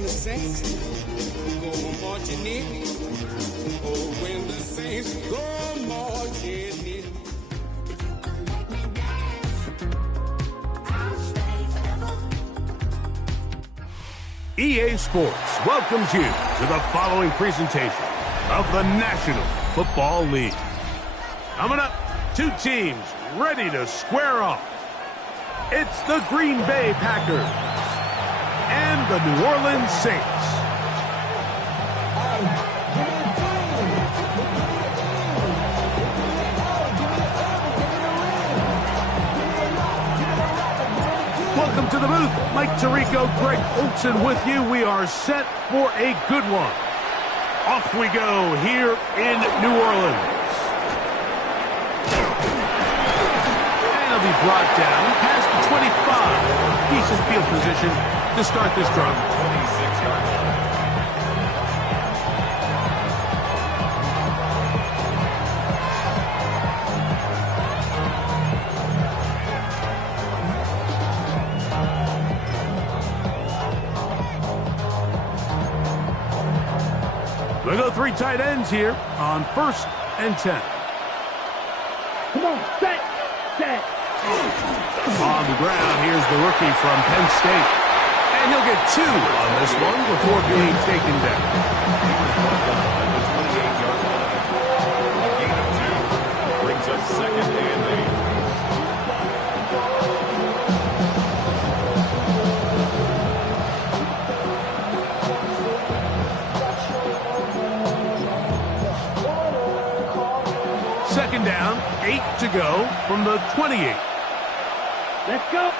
when the Saints go marching in. Oh, when the Saints go marching in. EA Sports welcomes you to the following presentation of the National Football League. Coming up, two teams ready to square off. It's the Green Bay Packers and the New Orleans Saints. Welcome to the booth. Mike Tirico, Greg Olson with you. We are set for a good one. Off we go here in New Orleans. And he'll be brought down past the 25. Decent field position to start this drive. 26-yard line. We'll go three tight ends here on 1st and 10. Come on, set. On the ground, here's the rookie from Penn State. And he'll get two on this one before being taken down. Gain of 2 brings up 2nd and 8. Second down, 8 to go from the 28. Let's go.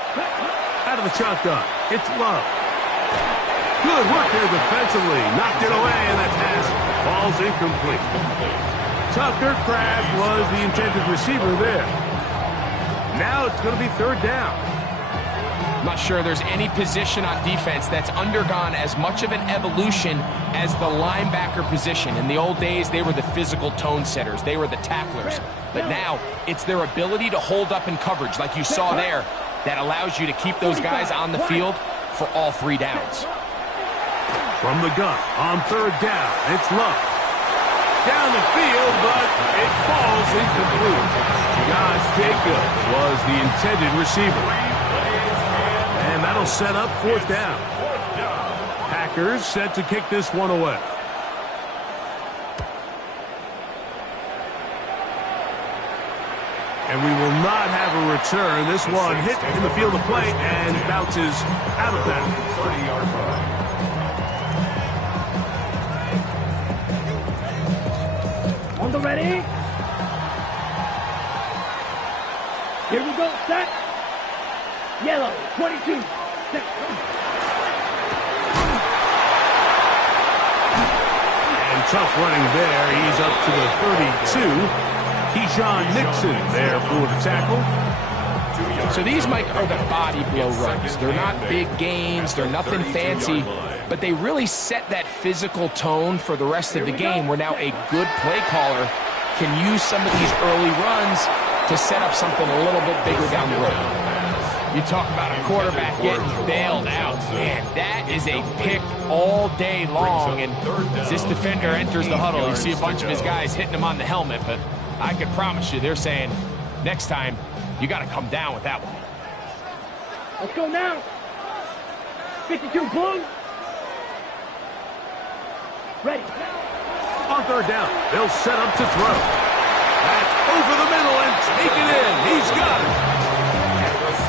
Out of the shotgun, it's Love. Good work there defensively. Knocked it away, and that pass falls incomplete. Tucker Kraft was the intended receiver there. Now it's going to be 3rd down. I'm not sure there's any position on defense that's undergone as much of an evolution as the linebacker position. In the old days, they were the physical tone setters. They were the tacklers. But now, it's their ability to hold up in coverage, like you saw there, that allows you to keep those guys on the field for all 3 downs. From the gun, on 3rd down, it's Love. Down the field, but it falls incomplete. Josh Jacobs was the intended receiver. And that'll set up 4th down. Packers set to kick this one away. And we will not have a return. This one hit in the field of play and bounces out of bounds. 30-yard line. On the ready. Here we go, set. Yellow, 22. Set. And tough running there. He's up to the 32. Keyshawn Nixon there for the tackle. So these, Mike, are the body blow runs. They're not big gains. They're nothing fancy. But they really set that physical tone for the rest of the game where now a good play caller can use some of these early runs to set up something a little bit bigger down the road. You talk about a quarterback getting bailed out. Man, that is a pick all day long. And as this defender enters the huddle, you see a bunch of his guys hitting him on the helmet. But I can promise you, they're saying, next time, you got to come down with that one. Let's go now. 52 blue. Ready. On 3rd down, they'll set up to throw. That's over the middle and taken in. He's got it.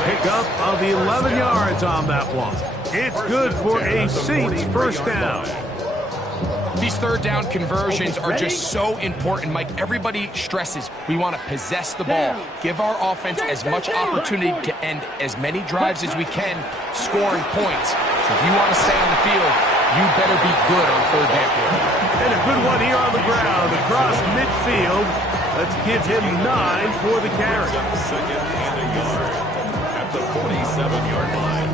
Pickup of 11 yards on that one. It's good for a Saints 1st down. These 3rd down conversions are just so important, Mike. Everybody stresses we want to possess the ball, give our offense as much opportunity to end as many drives as we can, scoring points. So if you want to stay on the field, you better be good on 3rd down. And a good one here on the ground across midfield. Let's give him 9 for the carry. 2nd and a yard at the 47-yard line.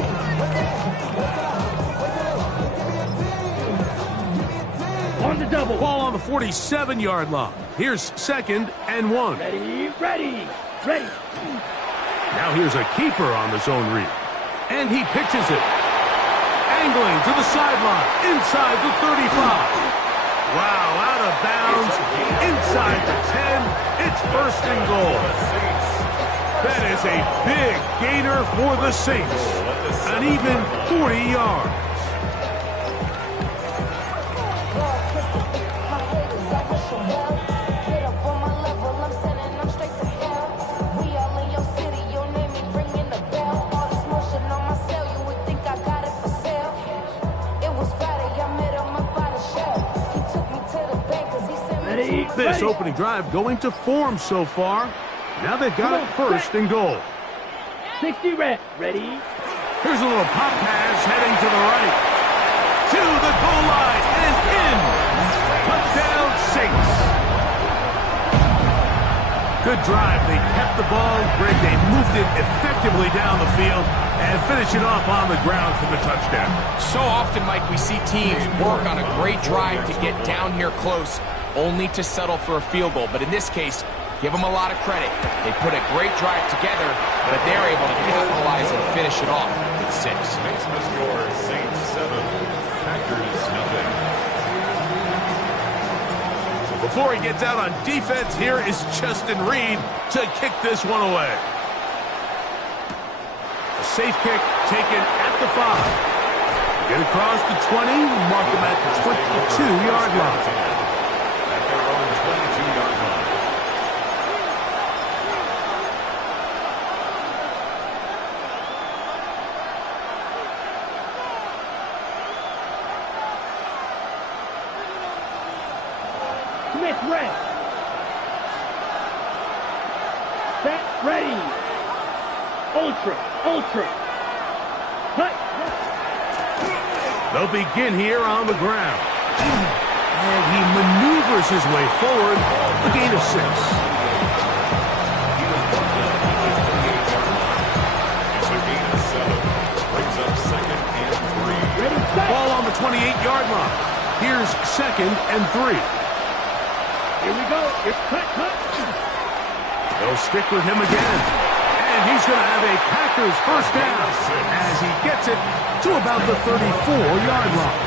On the double. Ball on the 47-yard line. Here's 2nd and 1. Ready. Now here's a keeper on the zone read. And he pitches it. Angling to the sideline, inside the 35. Wow, out of bounds, inside the 10. It's first and goal. That is a big gainer for the Saints. An even 40 yards. This opening drive going to form so far. Now they've got it first and goal. 60 red. Ready? Here's a little pop pass heading to the right. To the goal line and in. Touchdown Saints. Good drive. They kept the ball. Greg, they moved it effectively down the field and finish it off on the ground for the touchdown. So often, Mike, we see teams work on a great drive to get down here close, only to settle for a field goal. But in this case, give them a lot of credit. They put a great drive together, but they're able to capitalize and finish it off with 6. Makes the score Saints 7, Packers nothing. Before he gets out on defense, here is Justin Reed to kick this one away. A safe kick taken at the 5. Get across the 20, mark them at the 22-yard line. At their own 22-yard line. Smith red. Set. Ready. Ultra. Cut. They'll begin here on the ground. And he maneuvers his way forward. A gain of 6. It's a gain of 7. Brings up second and 3. Ready, set. Ball on the 28-yard line. Here's second and 3. Here we go. Cut. They'll stick with him again. And he's going to have a Packers first down as he gets it to about the 34-yard line.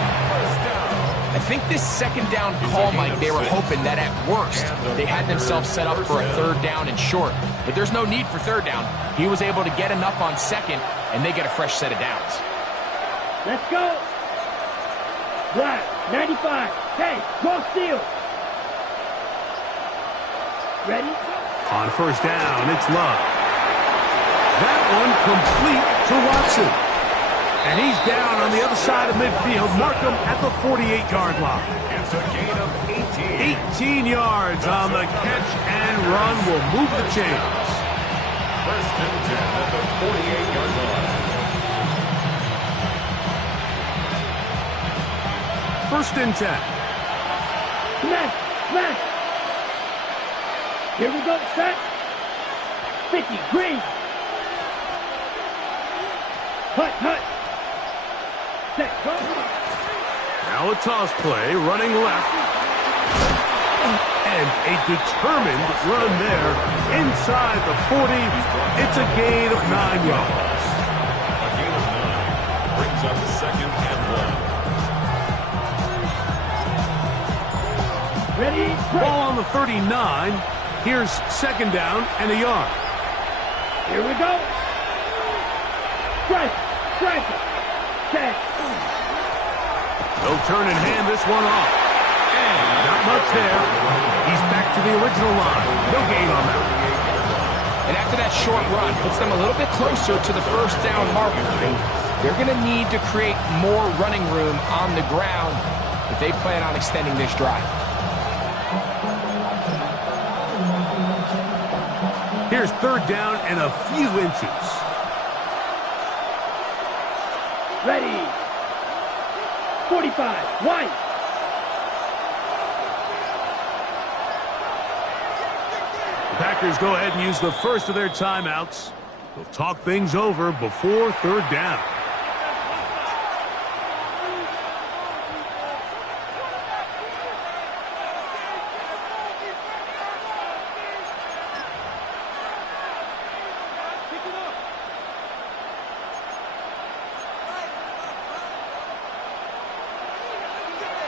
I think this second down call, Mike, they were hoping that at worst they had themselves set up for a third down and short. But there's no need for third down. He was able to get enough on second, and they get a fresh set of downs. Let's go. Black. 95. Hey, cross field. Ready? On first down, it's Love. That one complete to Watson. And he's down on the other side of midfield. Mark him at the 48-yard line. It's a gain of 18. 18 yards on the catch and run will move the chains. First and 10 at the 48-yard line. First and 10. Smash. Here we go, set. 50, green. Hut. Set, go. Now a toss play, running left. And a determined run there inside the 40. It's a gain of 9 yards. A gain of 9 brings up second and 1. Ready, Ball on the 39. Here's second down and a yard. Here we go. Strike. Set. They'll turn and hand this one off. And not much there. He's back to the original line. No gain on that. And after that short run, puts them a little bit closer to the first down marker. They're going to need to create more running room on the ground if they plan on extending this drive. Here's third down and a few inches. Ready. 45. White. The Packers go ahead and use the first of their timeouts. They'll talk things over before third down.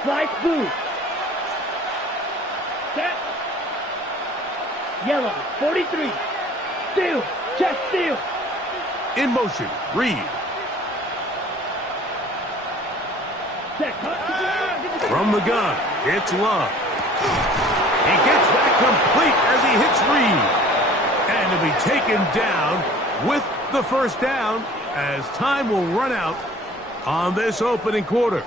Slice blue. Set. Yellow, 43. Steal. Chest steal. In motion, Reed. Set. Cut. From the gun, it's Love. He gets that complete as he hits Reed. And to be taken down with the first down as time will run out on this opening quarter.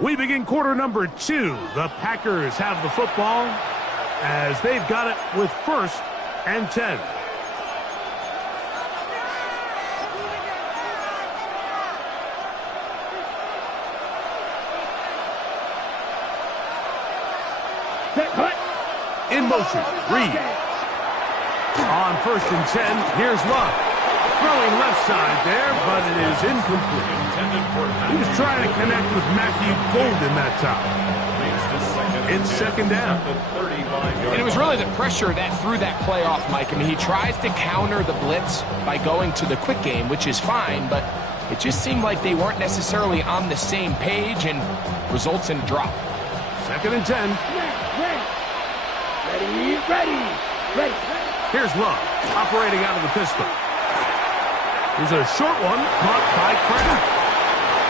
We begin quarter number 2. The Packers have the football as they've got it with 1st and 10. Set. Cut. In motion, Reed. On 1st and 10, here's Love. Throwing left side there, but it is incomplete. He was trying to connect with Matthew Golden that time. It's 2nd down. And it was really the pressure that threw that play off, Mike. I mean, he tries to counter the blitz by going to the quick game, which is fine, but it just seemed like they weren't necessarily on the same page and results in a drop. 2nd and 10. Ready, ready, ready. Here's Love, operating out of the pistol. Here's a short one, caught by Kraft.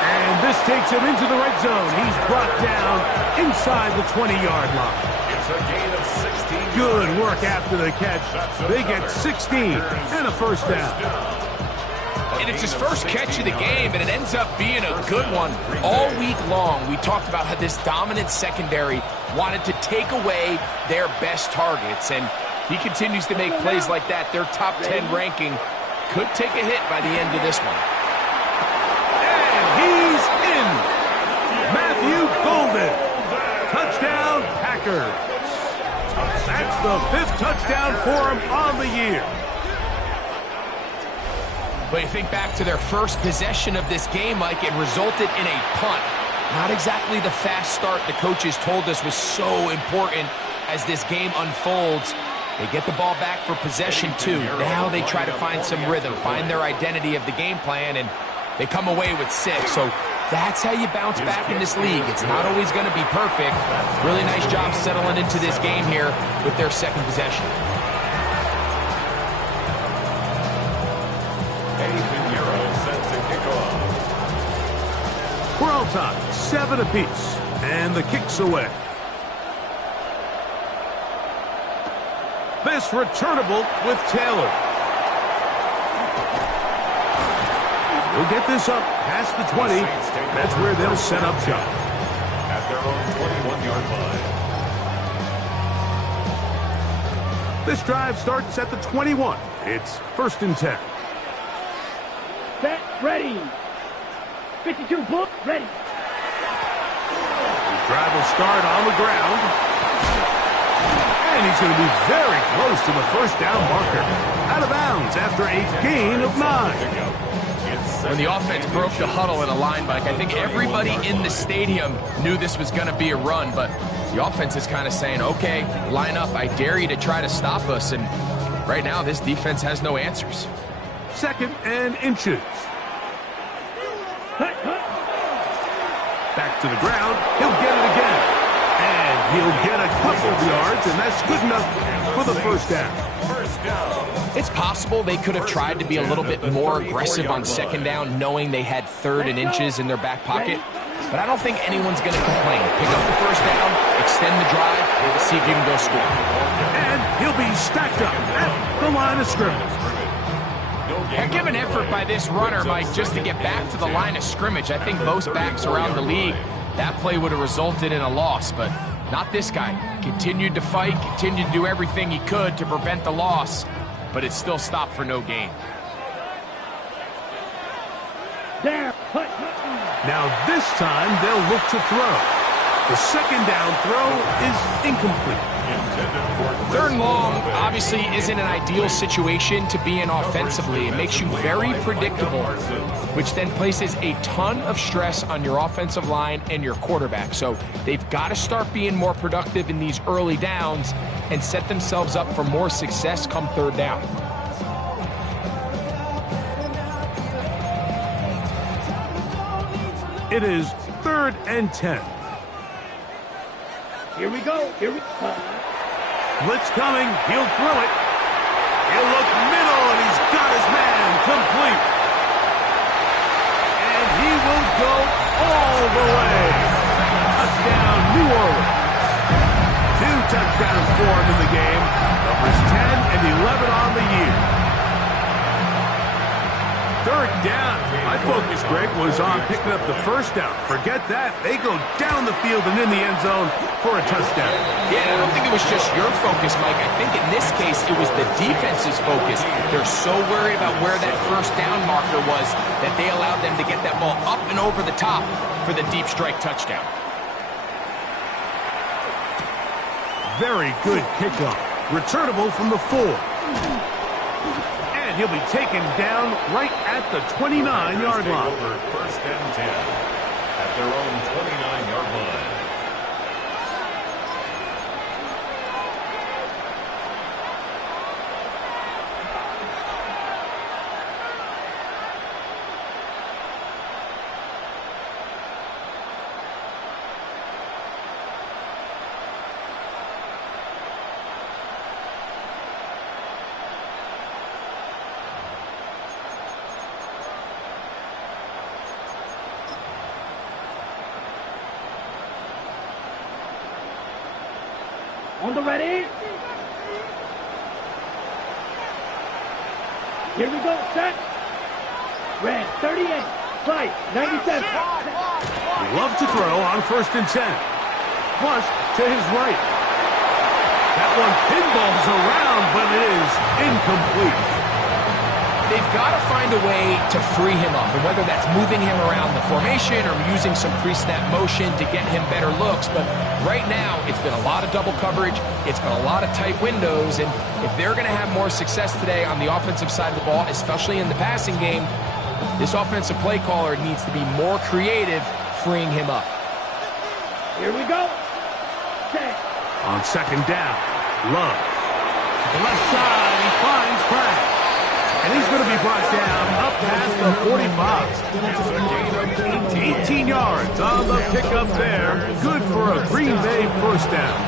And this takes him into the red zone. He's brought down inside the 20-yard line. It's a gain of 16. Good work after the catch. They get 16 and a first down. And it's his first catch of the game, and it ends up being a good one. All week long, we talked about how this dominant secondary wanted to take away their best targets, and he continues to make plays like that. Their top 10 ranking could take a hit by the end of this one. And he's in. Matthew Golden. Touchdown, Packers. That's the 5th touchdown for him on the year. But you think back to their first possession of this game, Mike, it resulted in a punt. Not exactly the fast start the coaches told us was so important as this game unfolds. They get the ball back for possession 2. Now they try to find some rhythm, find their identity of the game plan, and they come away with 6. So that's how you bounce back in this league. It's not always going to be perfect. Really nice job settling into this game here with their 2nd possession. Set to kick off. We're all tied, 7 apiece, and the kick's away. This returnable with Taylor. He'll get this up past the 20. That's where they'll set up shop. At their own 21-yard line. This drive starts at the 21. It's 1st and 10. Set. Ready. 52 book. Ready. His drive will start on the ground. And he's going to be very close to the first down marker. Out of bounds after a gain of 9. When the offense broke the huddle in a line, Mike, I think everybody in the stadium knew this was going to be a run, but the offense is kind of saying, okay, line up, I dare you to try to stop us, and right now this defense has no answers. 2nd and inches. Back to the ground. He'll get it again. And he'll get a couple of yards, and that's good enough for the first down. It's possible they could have tried to be a little bit more aggressive on 2nd down, knowing they had 3rd and inches in their back pocket. But I don't think anyone's going to complain. Pick up the first down, extend the drive, see if you can go score. And he'll be stacked up at the line of scrimmage. Heck of an effort by this runner, Mike, just to get back to the line of scrimmage. I think most backs around the league, that play would have resulted in a loss, but not this guy. Continued to fight, continued to do everything he could to prevent the loss, but it still stopped for no gain. Now this time they'll look to throw. The 2nd down throw is incomplete. 3rd and long obviously isn't an ideal situation to be in offensively. It makes you very predictable, which then places a ton of stress on your offensive line and your quarterback. So they've got to start being more productive in these early downs and set themselves up for more success come 3rd down. It is 3rd and 10. Here we go. Here we go. Blitz coming. He'll throw it. He'll look middle, and he's got his man complete. And he will go all the way. Touchdown, New Orleans. 2 touchdowns for him in the game. Numbers 10 and 11 on the year. 3rd down. My focus, Greg, was on picking up the first down. Forget that. They go down the field and in the end zone for a touchdown. Yeah, I don't think it was just your focus, Mike. I think in this case, it was the defense's focus. They're so worried about where that first down marker was that they allowed them to get that ball up and over the top for the deep strike touchdown. Very good kickoff. Returnable from the 4. And he'll be taken down right at the 29-yard line. Over 1st and 10 at their own 29-yard line. On the ready. Here we go. Set. Red. 38. Right. 97. Love to throw on 1st and 10. Flush to his right. That one pinballs around, but it is incomplete. They've got to find a way to free him up, and whether that's moving him around the formation or using some pre-snap motion to get him better looks. But right now, it's been a lot of double coverage. It's been a lot of tight windows, and if they're going to have more success today on the offensive side of the ball, especially in the passing game, this offensive play caller needs to be more creative freeing him up. Here we go. Set. On 2nd down, Love. To the left side, he finds Pratt. And he's going to be brought down up past the 45. 18 yards on the pickup there. Good for a Green Bay 1st down.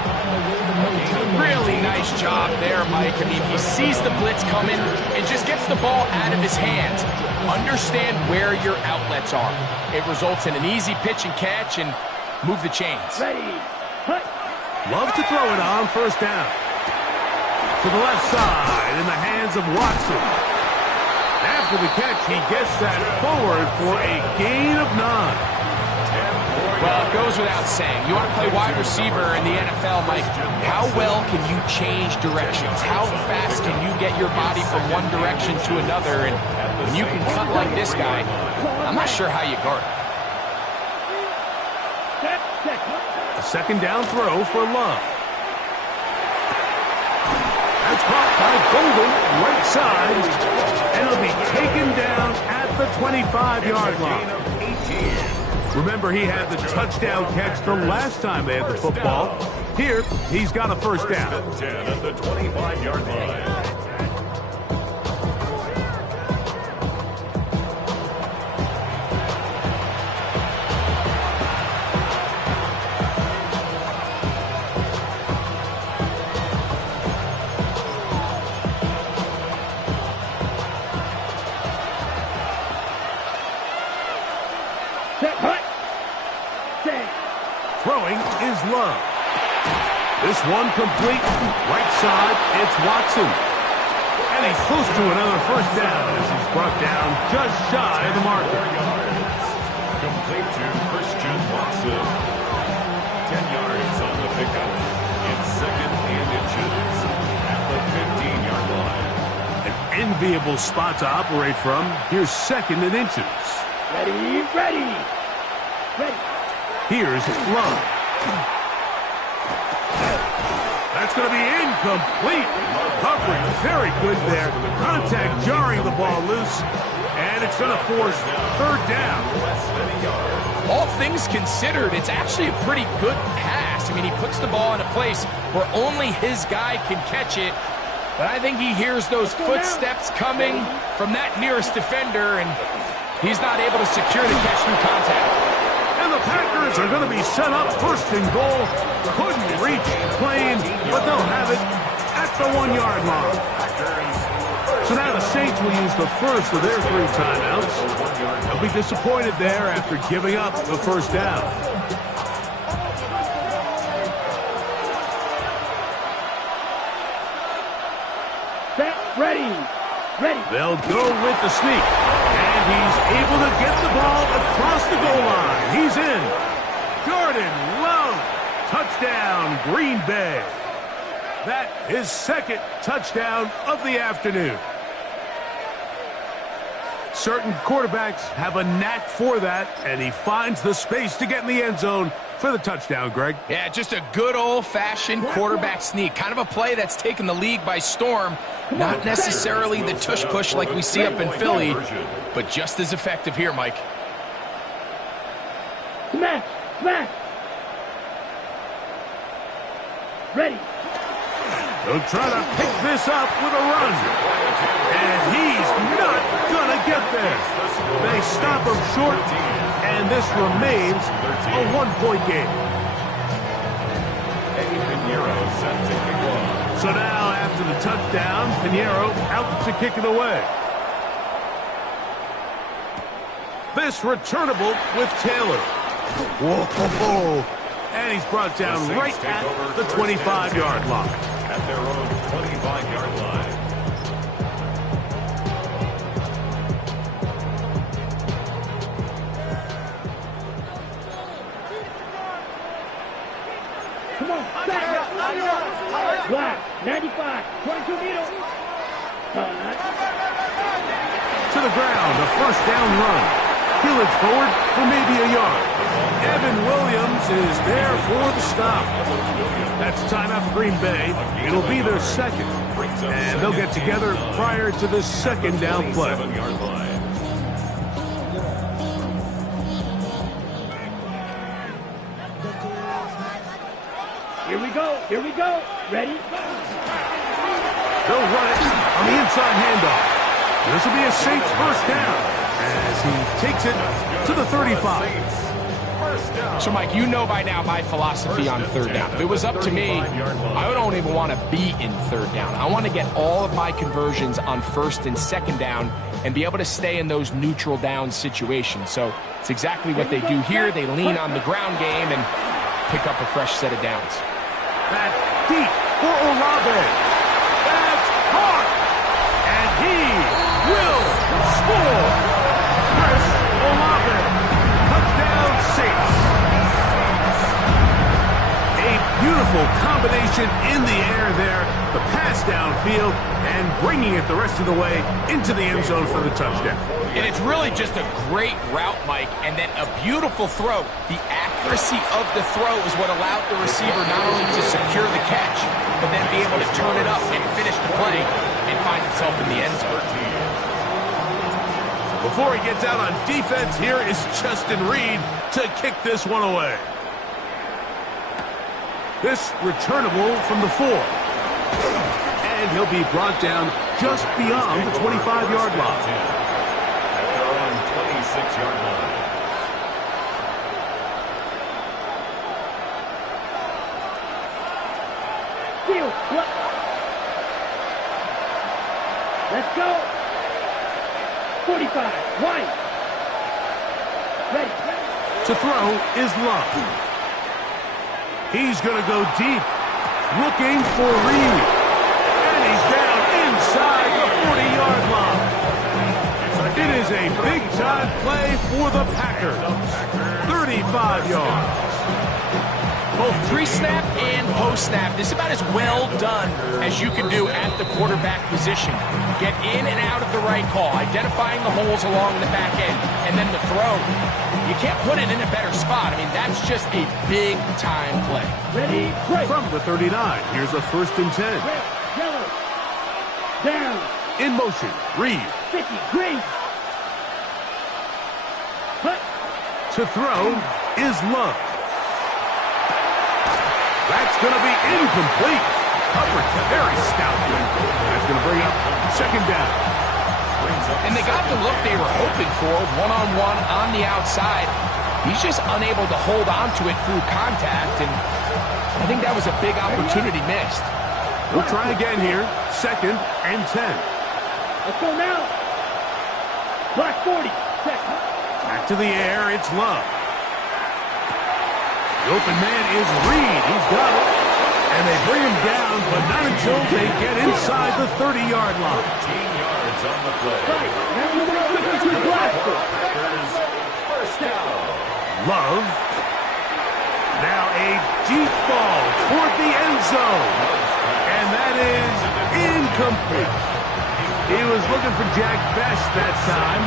Really nice job there, Mike. I mean, he sees the blitz coming and just gets the ball out of his hands. Understand where your outlets are. It results in an easy pitch and catch and move the chains. Ready. Hut. Love to throw it on 1st down. To the left side in the hands of Watson. After the catch, he gets that forward for a gain of 9. Well, it goes without saying. You want to play wide receiver in the NFL, Mike, how well can you change directions? How fast can you get your body from one direction to another? And when you can cut like this guy, I'm not sure how you guard him. A 2nd down throw for Love. That's caught by Golden, right side, and it'll be taken down at the 25-yard line. Remember, he had the touchdown catch the last time they had the football. Here, he's got a 1st down. 10 at the 25-yard line. Throwing is Love. This one complete. Right side, it's Watson. And he's close to another 1st down as he's brought down just shy of the marker. Complete to Christian Watson. 10 yards on the pickup. It's 2nd and inches at the 15-yard line. An enviable spot to operate from. Here's 2nd and inches. Ready. Ready. Ready. Here's Love. That's going to be incomplete. Coverage very good there. Contact jarring the ball loose. And it's going to force 3rd down. All things considered, it's actually a pretty good pass. I mean, he puts the ball in a place where only his guy can catch it. But I think he hears those footsteps coming from that nearest defender, and he's not able to secure the catch through contact. And the Packers are going to be set up first and goal. Couldn't reach the plane, but they'll have it at the 1-yard line. So now the Saints will use the first of their 3 timeouts. They'll be disappointed there after giving up the first down. Set, ready. They'll go with the sneak. And he's able to get the ball across the goal line. He's in. Jordan Love. Touchdown, Green Bay. That is second touchdown of the afternoon. Certain quarterbacks have a knack for that, and he finds the space to get in the end zone for the touchdown, Greg. Yeah, just a good old-fashioned quarterback sneak. Kind of a play that's taken the league by storm. Not necessarily the tush-push like we see up in Philly, but just as effective here, Mike. Smash. Ready. They'll try to pick this up with a run. And he's not going to get there. They stop him short, and this remains a 1-point game. So now, after the touchdown, Pinheiro out to kick it away. This returnable with Taylor. Whoa. And he's brought down right at the 25-yard line. At their own 25-yard line. Come on, back. Black, 95, 22 meters. To the ground, a first down run. Hillage forward for maybe a yard. Evan Williams is there for the stop. That's timeout for Green Bay. It'll be their second. And they'll get together prior to the second down play. Here we go. Ready? They'll run it on the inside handoff. This will be a Saints first down as he takes it to the 35. So, Mike, you know by now my philosophy on third down. If it was up to me, I don't even want to be in third down. I want to get all of my conversions on first and second down and be able to stay in those neutral down situations. So it's exactly what they do here. They lean on the ground game and pick up a fresh set of downs. That's deep for Olave. That's hard. And he will score. Chris Olave. Touchdown Saints. A beautiful combination in the air there. The pass downfield and bringing it the rest of the way into the end zone for the touchdown. And it's really just a great route, Mike, and then a beautiful throw. The accuracy of the throw is what allowed the receiver not only to secure the catch, but then be able to turn it up and finish the play and find himself in the end zone. Before he gets out on defense, here is Justin Reed to kick this one away. This returnable from the 4. And he'll be brought down just beyond the 25-yard line. 26-yard line. Field. Let's go. 45. Wide. Ready. To throw is Love. He's going to go deep. Looking for Reed. And he's down inside the 40-yard line. It is a big-time play for the Packers. 35 yards. Both pre-snap and post-snap, this is about as well done as you can do at the quarterback position. Get in and out of the right call, identifying the holes along the back end, and then the throw. You can't put it in a better spot. I mean, that's just a big-time play. Ready, break. From the 39, here's a first and 10. Red, yellow. Down. In motion, Reed. 50, green. Hut. To throw is Love. That's going to be incomplete. Covered very stoutly. That's going to bring up second down. And they got the look they were hoping for, one-on-one on the outside. He's just unable to hold on to it through contact, and I think that was a big opportunity missed. We'll try again here. 2nd and 10. Let's go now. Black 40. Second. Back to the air. It's Love. The open man is Reed. He's got it. And they bring him down, but not until they get inside the 30-yard line. 15 yards on the play. Right. Now we're going to look at Black. First down. Love. Now a deep ball toward the end zone. And that is incomplete. He was looking for Jack Best that time.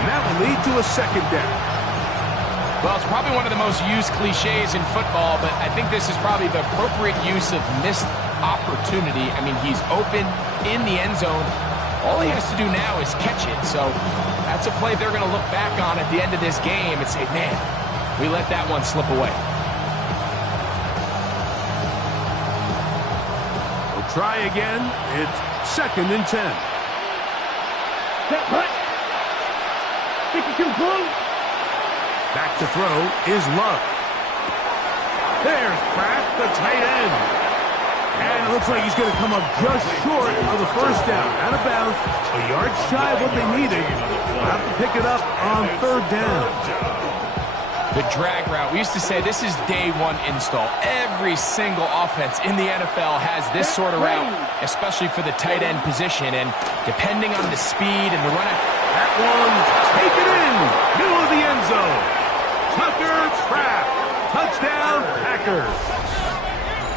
And that will lead to a 2nd down. Well, it's probably one of the most used cliches in football, but I think this is probably the appropriate use of missed opportunity. I mean, he's open in the end zone. All he has to do now is catch it. So that's a play they're going to look back on at the end of this game and say, man, we let that one slip away. We'll try again. It's 2nd and 10. Set, hut. 52 blue. Back to throw is Love. There's Kraft, the tight end. And it looks like he's going to come up just short of the 1st down. Out of bounds, a yard shy of what they needed. They'll have to pick it up on 3rd down. The drag route. We used to say this is day one install. Every single offense in the NFL has this sort of route, especially for the tight end position. And depending on the speed and the run, that one's taken in, middle of the end zone. Tucker Kraft, touchdown Packers.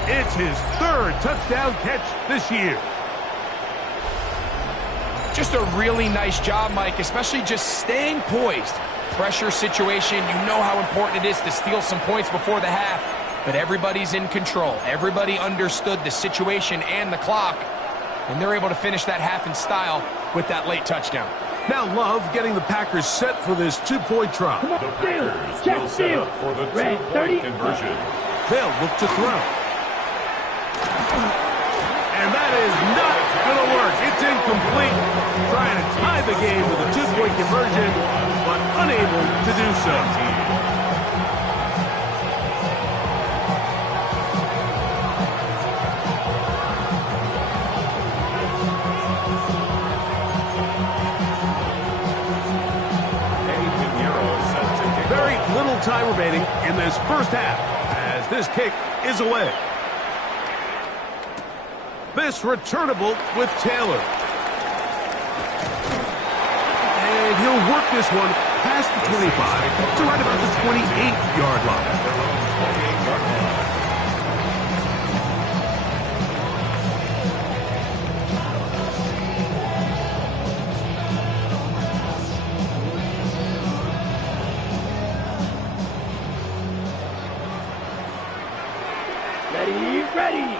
It's his 3rd touchdown catch this year. just a really nice job, Mike, especially just staying poised. Pressure situation, you know how important it is to steal some points before the half, but everybody's in control. Everybody understood the situation and the clock, and they're able to finish that half in style with that late touchdown. Now Love getting the Packers set for this two-point try. The Packers will set up for the two-point conversion. They'll look to throw. And that is not going to work. It's incomplete. Trying to tie the game with a two-point conversion, but unable to do so. Very little time remaining in this first half as this kick is away. This returnable with Taylor. And he'll work this one past the 25 to right about the 28-yard line. Ready.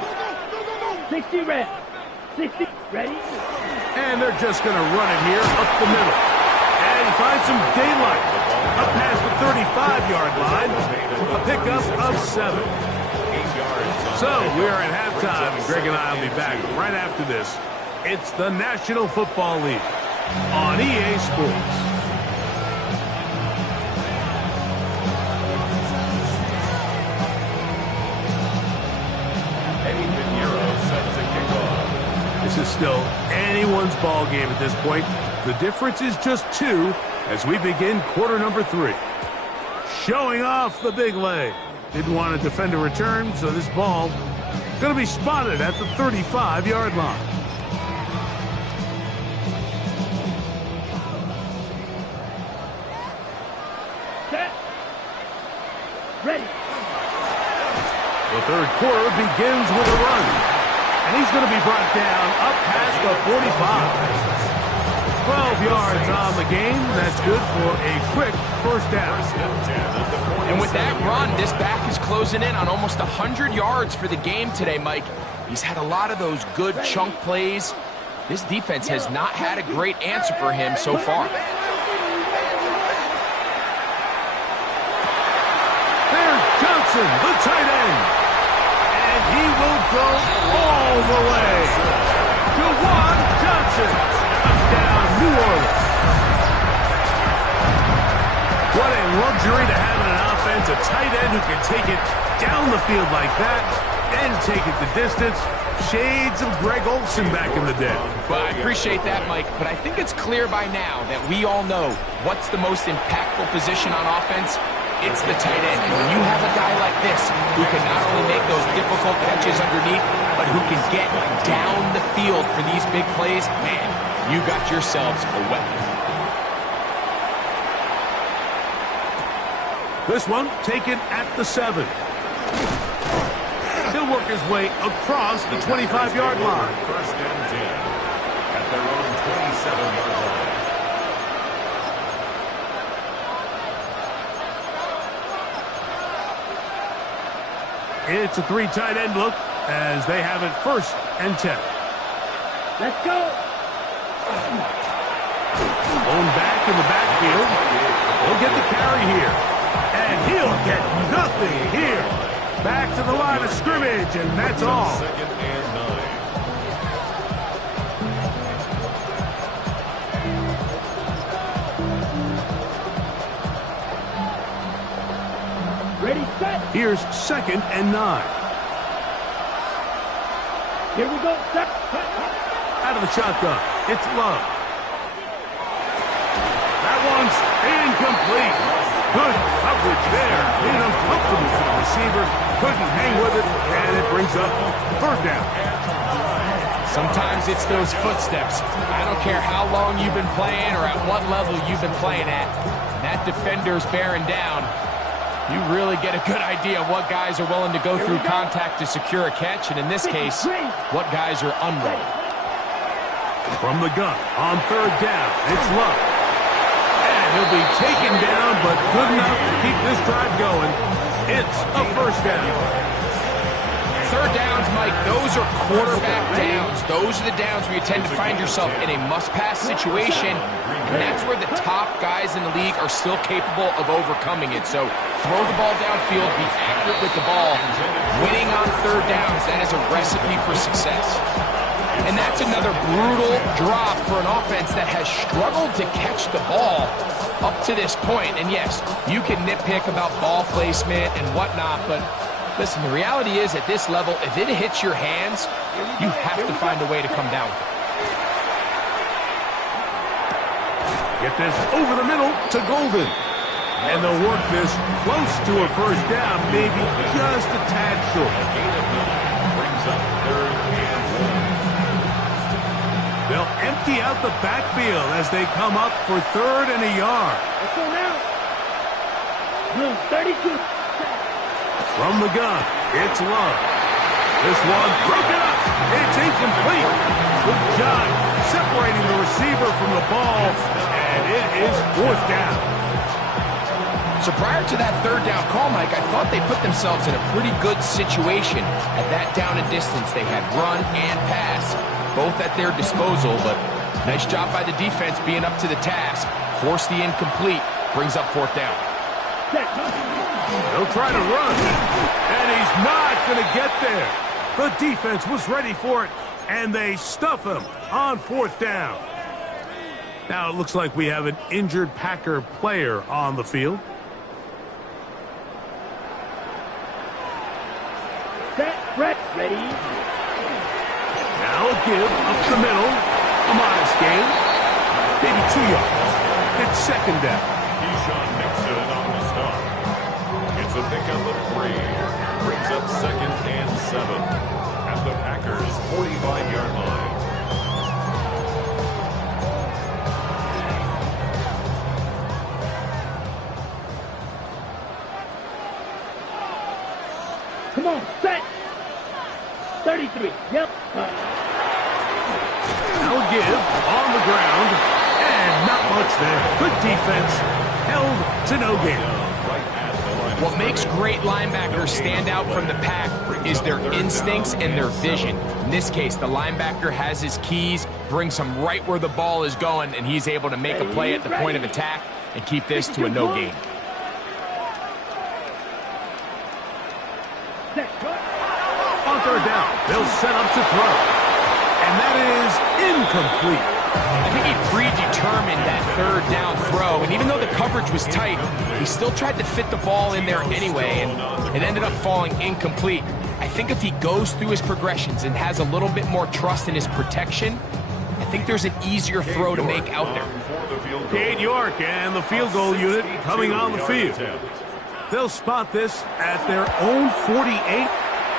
60 red. 60 ready. And they're just going to run it here up the middle. And find some daylight. Up past the 35-yard line. A pickup of 7. So we are at halftime, and Greg and I will be back right after this. It's the National Football League on EA Sports. This is still anyone's ball game at this point. The difference is just 2 as we begin quarter number 3. Showing off the big leg. Didn't want to defend a return, so this ball going to be spotted at the 35-yard line. Set. Ready. The third quarter begins with a run. And he's going to be brought down up past the 45. 12 yards on the game. That's good for a quick first down. And with that run, this back is closing in on almost 100 yards for the game today, Mike. He's had a lot of those good chunk plays. This defense has not had a great answer for him so far. There's Johnson, the tight end. And he will go all the way. Juwan Johnson. Touchdown, New Orleans. What a luxury a tight end who can take it down the field like that and take it the distance. Shades of Greg Olsen back in the day. Well, I appreciate that, Mike, but I think it's clear by now that we all know what's the most impactful position on offense. It's the tight end. And when you have a guy like this who can not only make those difficult catches underneath, but who can get down the field for these big plays, man, you got yourselves a weapon. This one taken at the 7. He'll work his way across the 25-yard line. First and 10 at their own 27-yard line. It's a 3 tight end look as they have it first and 10. Let's go. Blown back in the backfield. He'll get the carry here. And he'll get nothing here. Back to the line of scrimmage, and that's all. Second and 9. Ready, set. Here's second and 9. Here we go. Set. Out of the shotgun, it's Love. That one's incomplete. Good coverage there. Made it uncomfortable for the receiver. Couldn't hang with it, and it brings up third down. Sometimes it's those footsteps. I don't care how long you've been playing or at what level you've been playing at. When that defender's bearing down, you really get a good idea of what guys are willing to go through contact to secure a catch, and in this case, what guys are unready. From the gun, on third down, it's Love. And he'll be taken down, but good enough to keep this drive going. It's a first down. Third downs, Mike, those are quarterback downs. Those are the downs where you tend to find yourself in a must-pass situation, and that's where the top guys in the league are still capable of overcoming it. So throw the ball downfield, be accurate with the ball. Winning on third downs, that is a recipe for success. And that's another brutal drop for an offense that has struggled to catch the ball up to this point. And yes, you can nitpick about ball placement and whatnot, but listen, the reality is at this level, if it hits your hands, you have to find a way to come down with it. Get this over the middle to Golden. And they'll work this close to a first down, maybe just a tad short. brings up third and 1. They'll empty out the backfield as they come up for third and a yard. Let's go now. Blue 32. From the gun, it's Love. This one broken up. It's incomplete. Good job separating the receiver from the ball, and it is fourth down. So prior to that third down call, Mike, I thought they put themselves in a pretty good situation at that down and distance. They had run and pass, both at their disposal, but nice job by the defense being up to the task. Force the incomplete, brings up fourth down. They'll try to run, and he's not going to get there. The defense was ready for it, and they stuff him on fourth down. Now it looks like we have an injured Packer player on the field. Set, Brett, ready. Now a give up the middle. A modest gain. Maybe 2 yards. It's second down. Keyshawn Nixon on the stop. It's a pickup of 3. Brings up second and 7 at the Packers' 45-yard line. Come on, set. 33. Yep. Now a give on the ground. And not much there. Good defense. Held to no gain. What makes great linebackers stand out from the pack is their instincts and their vision. In this case, the linebacker has his keys, brings him right where the ball is going, and he's able to make a play at the point of attack and keep this to a no gain. On third down, they'll set up to throw. And that is incomplete. I think he predetermined that third down throw, and even though the coverage was tight, he still tried to fit the ball in there anyway, and it ended up falling incomplete. I think if he goes through his progressions and has a little bit more trust in his protection, I think there's an easier throw to make out there. Cade York and the field goal unit coming on the field. They'll spot this at their own 48,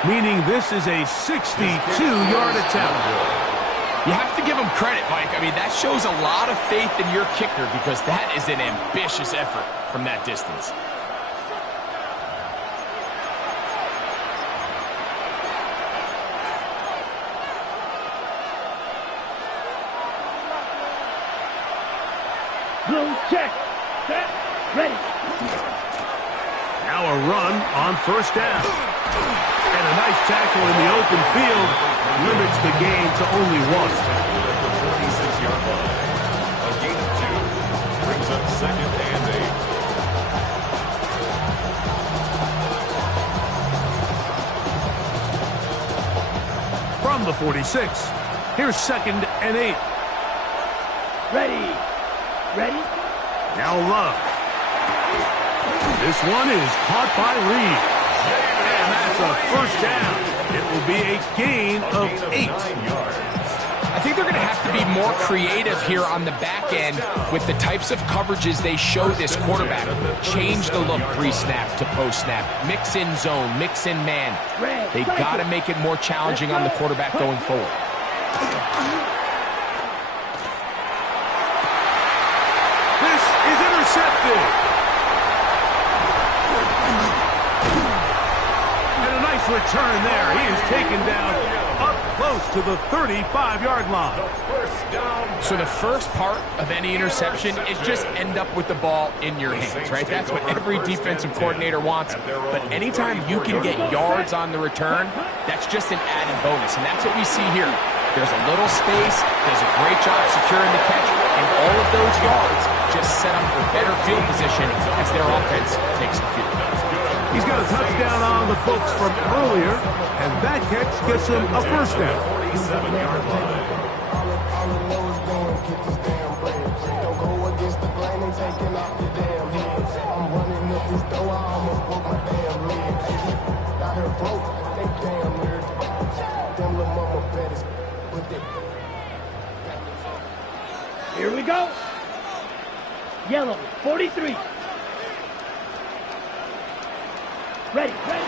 meaning this is a 62-yard attempt. You have to give him credit, Mike. I mean, that shows a lot of faith in your kicker because that is an ambitious effort from that distance. Blue check. Set. Ready. Now a run on first down. And a nice tackle in the open field limits the gain to only one. The 46-yard line. A gain of 2 brings up second and 8. From the 46, here's second and 8. Ready. Ready. Now Love. This one is caught by Reed. And that's a first down. It will be a gain of 8. I think they're going to have to be more creative here on the back end with the types of coverages they show this quarterback. Change the look pre-snap to post-snap. Mix in zone, mix in man. They got to make it more challenging on the quarterback going forward. This is intercepted. Return there. He is taken down up close to the 35-yard line. So the first part of any interception is just end up with the ball in your hands, right? That's what every defensive coordinator wants. But anytime you can get yards on the return, that's just an added bonus. And that's what we see here. There's a little space, does a great job securing the catch, and all of those yards just set up for better field position as their offense takes the field. He's got a touchdown on the books from earlier, and that catch gets him a first down. 47-yard line. Here we go. Yellow, 43. Ready, ready.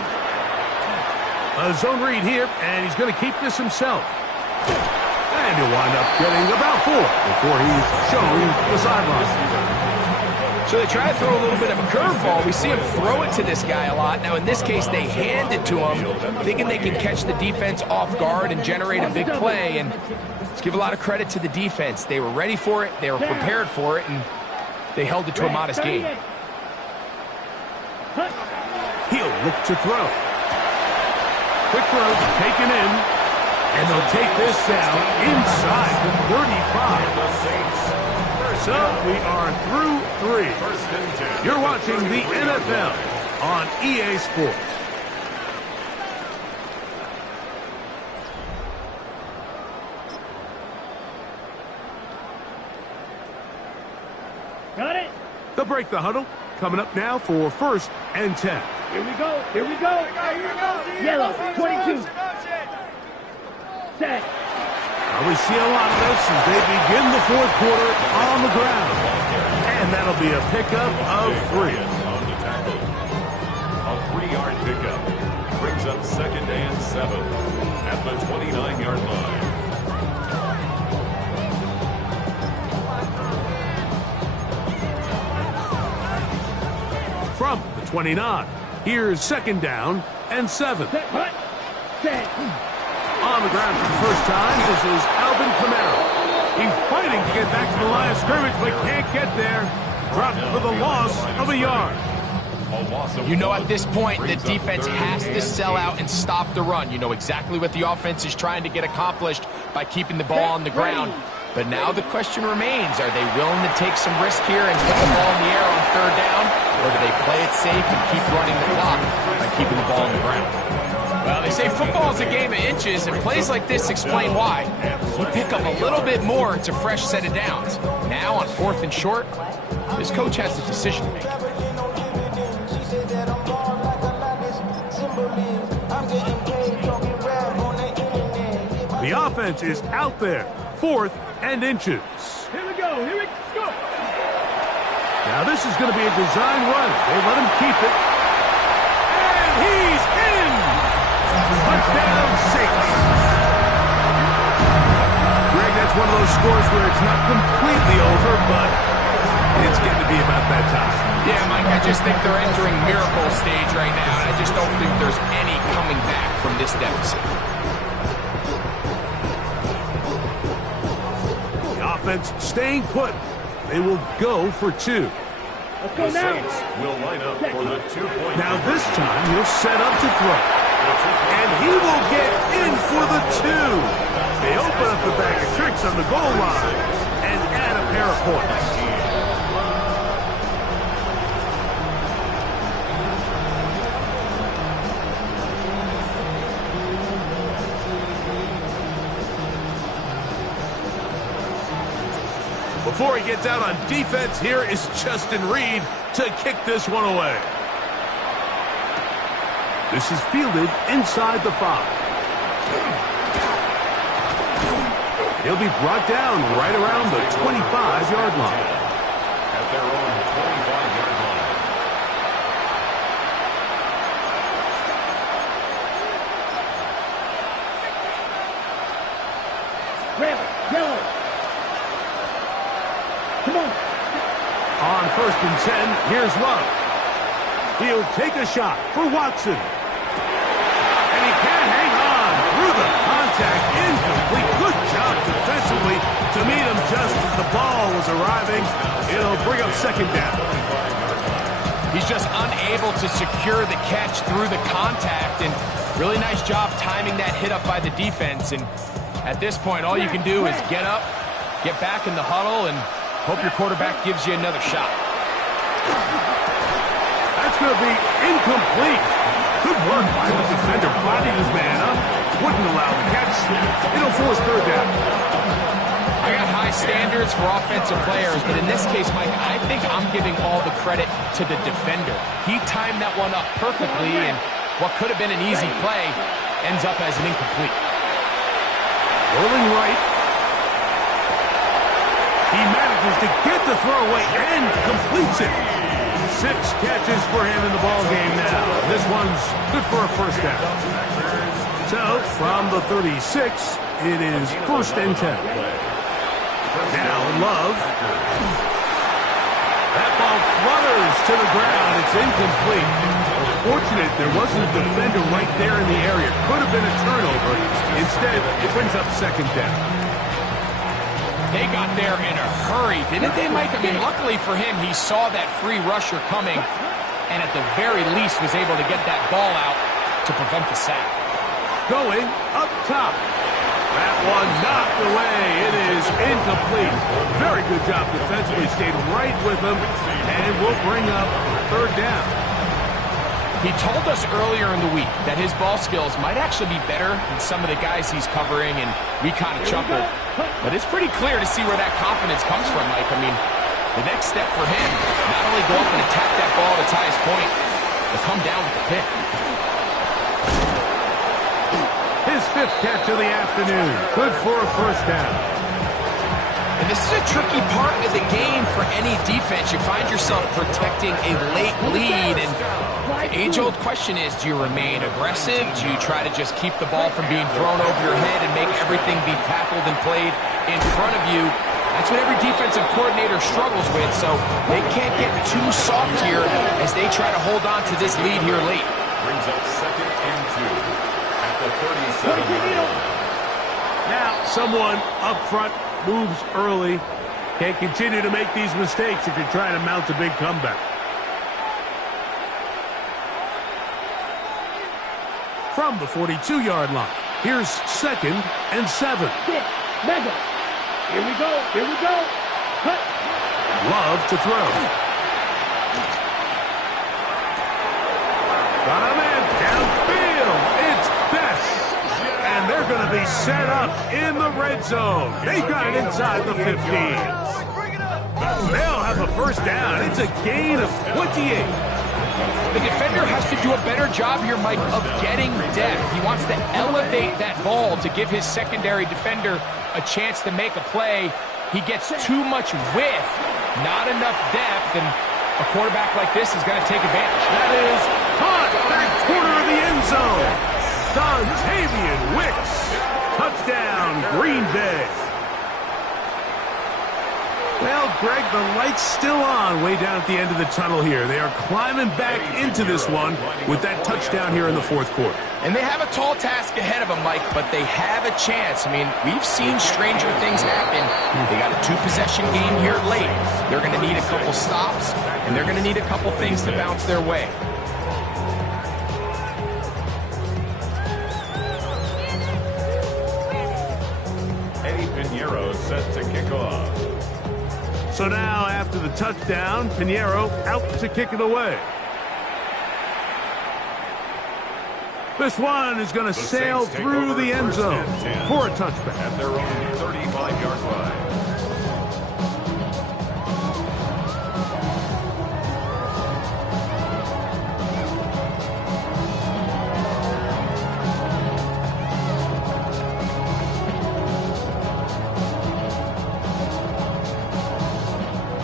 A zone read here, and he's going to keep this himself. And he'll wind up getting about 4 before he's shown the sideline. So they try to throw a little bit of a curveball. We see him throw it to this guy a lot. Now, in this case, they hand it to him, thinking they can catch the defense off guard and generate a big play. And let's give a lot of credit to the defense. They were ready for it, they were prepared for it, and they held it to a modest gain. He'll look to throw. Quick throw taken in, and they'll take this down inside the 35. So we are through 3. You're watching the NFL on EA Sports. Got it. They'll break the huddle. Coming up now for first and 10. Here we go. Here we go. Yellow, 22. Set. We see a lot of this as they begin the fourth quarter on the ground. And that'll be a pickup of 3. On the tackle. A 3-yard pickup brings up second and 7 at the 29-yard line. From the 29, here's second down and 7. Set. Hut. Set. On the ground for the first time, this is Alvin Kamara. He's fighting to get back to the line of scrimmage, but can't get there. Dropped for the loss of a yard. You know at this point, the defense has to sell out and stop the run. You know exactly what the offense is trying to get accomplished by keeping the ball on the ground. But now the question remains, are they willing to take some risk here and put the ball in the air on third down? Or do they play it safe and keep running the clock by keeping the ball on the ground? Well, they say football's a game of inches, and plays like this explain why. You pick up a little bit more, it's a fresh set of downs. Now on 4th and short, this coach has a decision to make. The offense is out there, 4th and inches. Here we go. Here we go. Now this is going to be a design run. They let him keep it. And he's in! Touchdown 6. Greg, that's one of those scores where it's not completely over, but it's getting to be about that time. Yeah, Mike, I just think they're entering miracle stage right now, and I just don't think there's any coming back from this deficit. The offense staying put. They will go for 2. Let's go The now. Saints will line up for the 2-point. Now this time he'll set up to throw. And he will get in for the 2. They open up the bag of tricks on the goal line and add a pair of points. Before he gets out on defense, here is Justin Reed to kick this one away. This is fielded inside the 5. He'll be brought down right around the 25-yard line. At their own 25-yard line. Red, yellow. Come on. On 1st and 10, here's Love. He'll take a shot for Watson. And he can't hang on through the contact. Incomplete. Good job defensively to meet him just as the ball was arriving. It'll bring up 2nd down. He's just unable to secure the catch through the contact, and really nice job timing that hit up by the defense. And at this point, all you can do is get up, get back in the huddle, and hope your quarterback gives you another shot. That's going to be incomplete. Good work by the defender. Bodied his man up. Wouldn't allow the catch. It'll force 3rd down. I got high standards for offensive players, but in this case, Mike, I think I'm giving all the credit to the defender. He timed that one up perfectly, and what could have been an easy play ends up as an incomplete. Rolling right. He manages to get the throw away and completes it. 6 catches for him in the ball game now. This one's good for a 1st down. So, from the 36, it is 1st and 10. Now, Love. That ball flutters to the ground. It's incomplete. Fortunate there wasn't a defender right there in the area. Could have been a turnover. Instead, it brings up 2nd down. They got there in a hurry, didn't they, Mike? I mean, luckily for him, he saw that free rusher coming and at the very least was able to get that ball out to prevent the sack. Going up top. That one knocked away. It is incomplete. Very good job defensively. Stayed right with him and will bring up 3rd down. He told us earlier in the week that his ball skills might actually be better than some of the guys he's covering, and we kind of chuckled. But it's pretty clear to see where that confidence comes from, Mike. I mean, the next step for him, not only go up and attack that ball at its highest point, but come down with the pick. His 5th catch of the afternoon. Good for a 1st down. And this is a tricky part of the game for any defense. You find yourself protecting a late lead, and the age-old question is, do you remain aggressive? Do you try to just keep the ball from being thrown over your head and make everything be tackled and played in front of you? That's what every defensive coordinator struggles with, so they can't get too soft here as they try to hold on to this lead here late. Brings up 2nd and 2 at the 37-yard line. Now, someone up front moves early. Can't continue to make these mistakes if you're trying to mount a big comeback. From the 42-yard line, here's 2nd and 7. Mega. Here we go. Here we go. Cut. Love to throw. Got a man downfield. It's be set up in the red zone. They got it inside the 15. They'll have a first down. It's a gain of 28. The defender has to do a better job here, Mike, of getting depth. He wants to elevate that ball to give his secondary defender a chance to make a play. He gets too much width, not enough depth, and a quarterback like this is going to take advantage. That is caught back corner of the end zone. Da-Heathin Wicks. Touchdown, Green Bay. Well, Greg, the light's still on way down at the end of the tunnel here. They are climbing back into this one with that touchdown here in the fourth quarter. And they have a tall task ahead of them, Mike, but they have a chance. I mean, we've seen stranger things happen. They got a two-possession game here late. They're going to need a couple stops, and they're going to need a couple things to bounce their way. Eddie Pinheiro set to kick off. So now, after the touchdown, Pinheiro out to kick it away. This one is going to sail through the end zone for a touchback. At their own 35-yard line.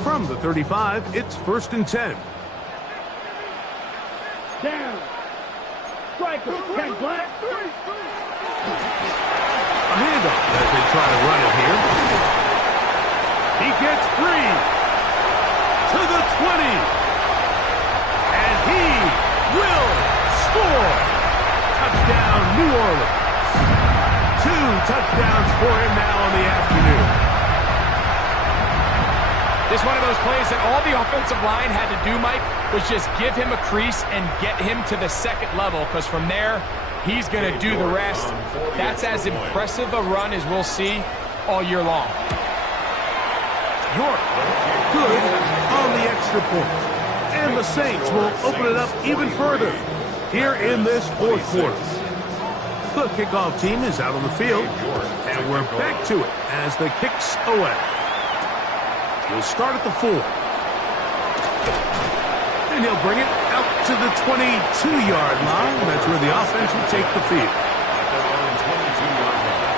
From the 35, it's 1st and 10. Down. Striker, 10 black. A handoff as they try to run it here. He gets free to the 20. And he will score. Touchdown, New Orleans. 2 touchdowns for him now on the afternoon. This is one of those plays that all the offensive line had to do, Mike, was just give him a crease and get him to the second level, because from there, he's going to do the rest. That's as impressive a run as we'll see all year long. York, good on the extra point. And the Saints will open it up even further here in this fourth quarter. The kickoff team is out on the field, and we're back to it as the kicks away. He'll start at the 4. And he'll bring it out to the 22-yard line. That's where the offense will take the field. At their own 22-yard line.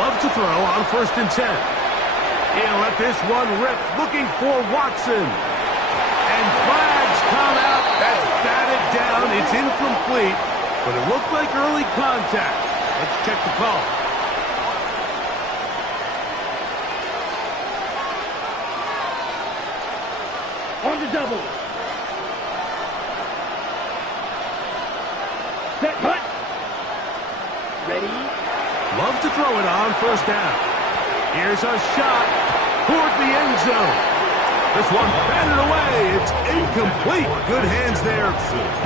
Love to throw on 1st and 10. He'll let this one rip, looking for Watson. And flags come out. That's batted down. It's incomplete, but it looked like early contact. Let's check the call. On the double. Set, hut. Ready. Love to throw it on 1st down. Here's a shot toward the end zone. This one batted away. It's incomplete. Good hands there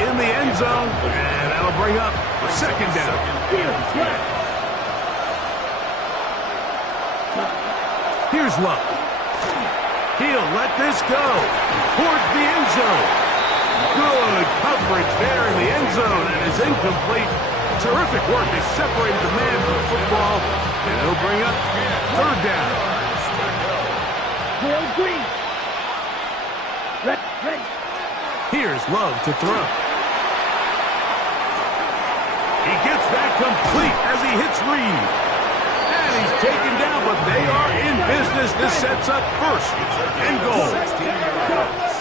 in the end zone. And that'll bring up a 2nd down. Here's Love. He'll let this go towards the end zone. Good coverage there in the end zone, and it's incomplete. Terrific work. They separated the man from the football, and it'll bring up 3rd down. Will Green. Ready. Here's Love to throw. He gets that complete as he hits Reed. And he's taken down, but they are in business. This sets up 1st and goal.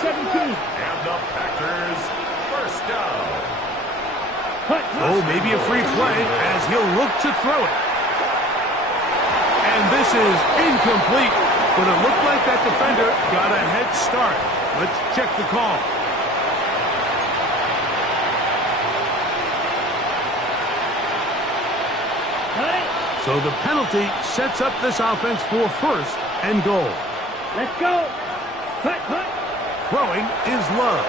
17. And the Packers, 1st down. Oh, maybe a free play as he'll look to throw it. And this is incomplete, but it looked like that defender got a head start. Let's check the call. So the penalty sets up this offense for 1st and goal. Let's go. Hut. Throwing is Love.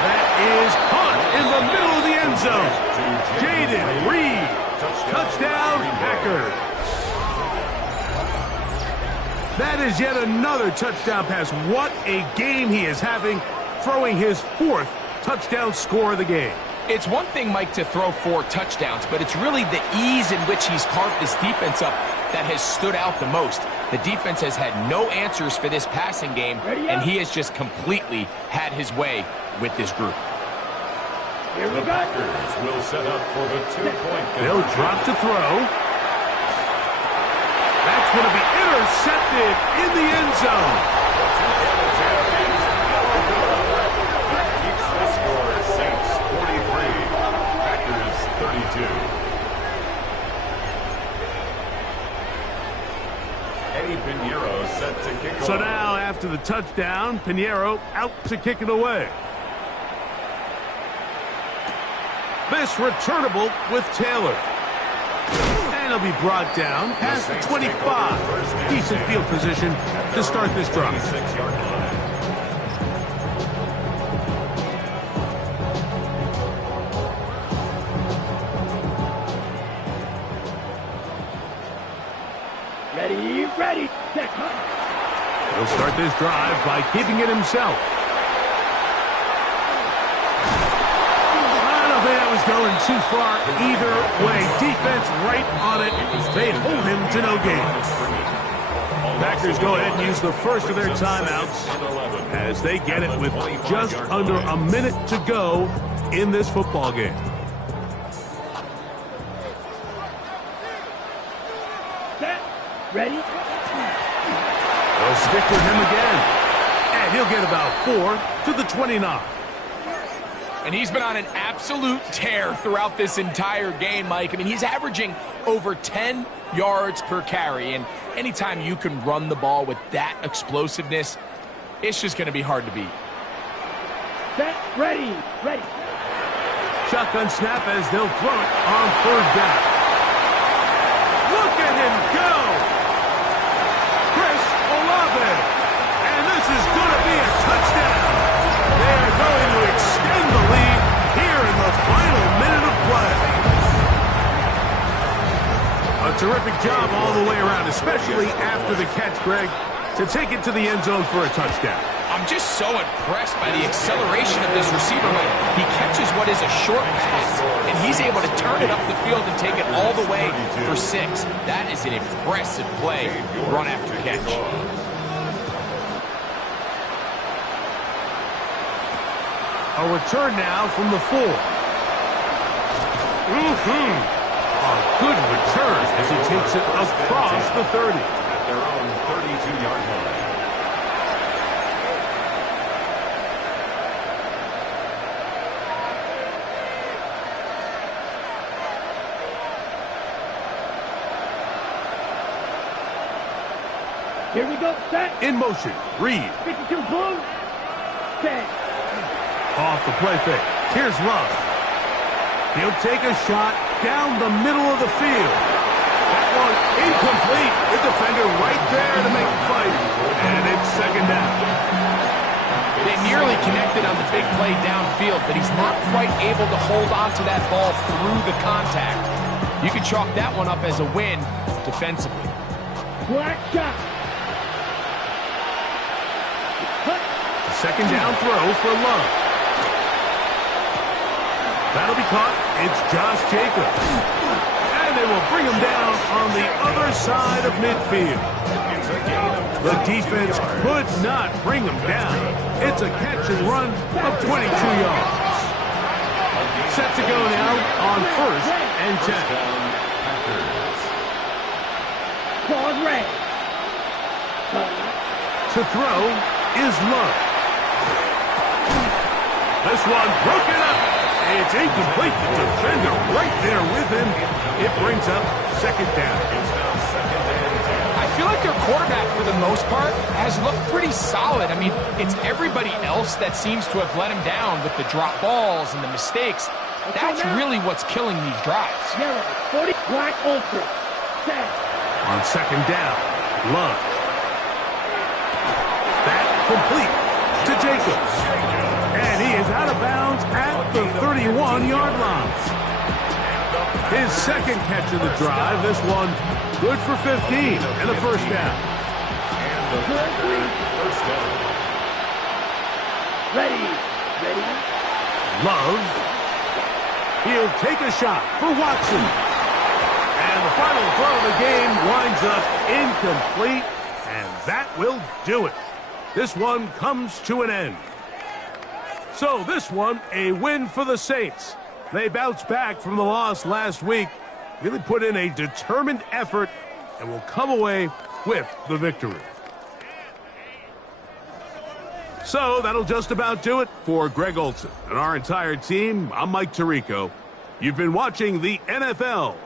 That is caught in the middle of the end zone. Jaden Reed Touchdown, Packers. That is yet another touchdown pass. What a game he is having, throwing his 4th touchdown score of the game. It's one thing, Mike, to throw 4 touchdowns, but it's really the ease in which he's carved this defense up that has stood out the most. The defense has had no answers for this passing game, and he has just completely had his way with this group. Here we The go. Packers will set up for the 2-point They'll drop to throw. That's going to be intercepted in the end zone. That keeps the score Saints 43, Packers 32. Eddie Pinheiro set to kick off. So now, after the touchdown, Pinheiro out to kick it away. This returnable with Taylor. And he'll be brought down past the 25. Decent field position to start this drive. 26-yard line. Ready, ready, set. He'll start this drive by keeping it himself. I don't think that was going too far either way. Defense right on it. They hold him to no gain. Packers go ahead and use the first of their timeouts as they get it with just under a minute to go in this football game. Set. Ready. They'll stick with him again. And he'll get about 4 to the 29. And he's been on an absolute tear throughout this entire game, Mike. I mean, he's averaging over 10 yards per carry. And anytime you can run the ball with that explosiveness, it's just going to be hard to beat. Set. Ready. Ready. Shotgun snap as they'll throw it on 3rd down. Look at him go! Chris Olave. And this is going to be a touchdown. They are going to extend the lead here in the final minute of play. A terrific job all the way around, especially after the catch, Greg, to take it to the end zone for a touchdown. I'm just so impressed by the acceleration of this receiver, Mike. He catches what is a short pass, and he's able to turn it up the field and take it all the way for 6. That is an impressive play, run after catch. A return now from the 4. A good return as he takes it across the 30. At their own 32-yard line. Here we go. Set. In motion, Reed. 52 blue. Set. Off the play fake. Here's Love. He'll take a shot down the middle of the field. That one incomplete. The defender right there to make the fight. And it's 2nd down. They nearly connected on the big play downfield, but he's not quite able to hold on to that ball through the contact. You can chalk that one up as a win defensively. Black shot. 2nd down throw for Love. That'll be caught. It's Josh Jacobs. And they will bring him down on the other side of midfield. The defense could not bring him down. It's a catch and run of 22 yards. Set to go now on 1st and 10. Claude Ray. To throw is Love. This one broken up. It's incomplete. The defender right there with him. It brings up 2nd down. I feel like their quarterback, for the most part, has looked pretty solid. I mean, it's everybody else that seems to have let him down with the drop balls and the mistakes. That's really what's killing these drives. Yellow. 40. Black ultra. Set. On 2nd down, Love. That complete to Jacobs. And he is out of bounds at the 31-yard line. His second catch of the drive. This one good for 15 and a first down. And the first down. Ready. Love. He'll take a shot for Watson. And the final throw of the game winds up incomplete, and that will do it. This one comes to an end. So this one, a win for the Saints. They bounced back from the loss last week, really put in a determined effort, and will come away with the victory. So that'll just about do it for Greg Olson and our entire team. I'm Mike Tirico. You've been watching the NFL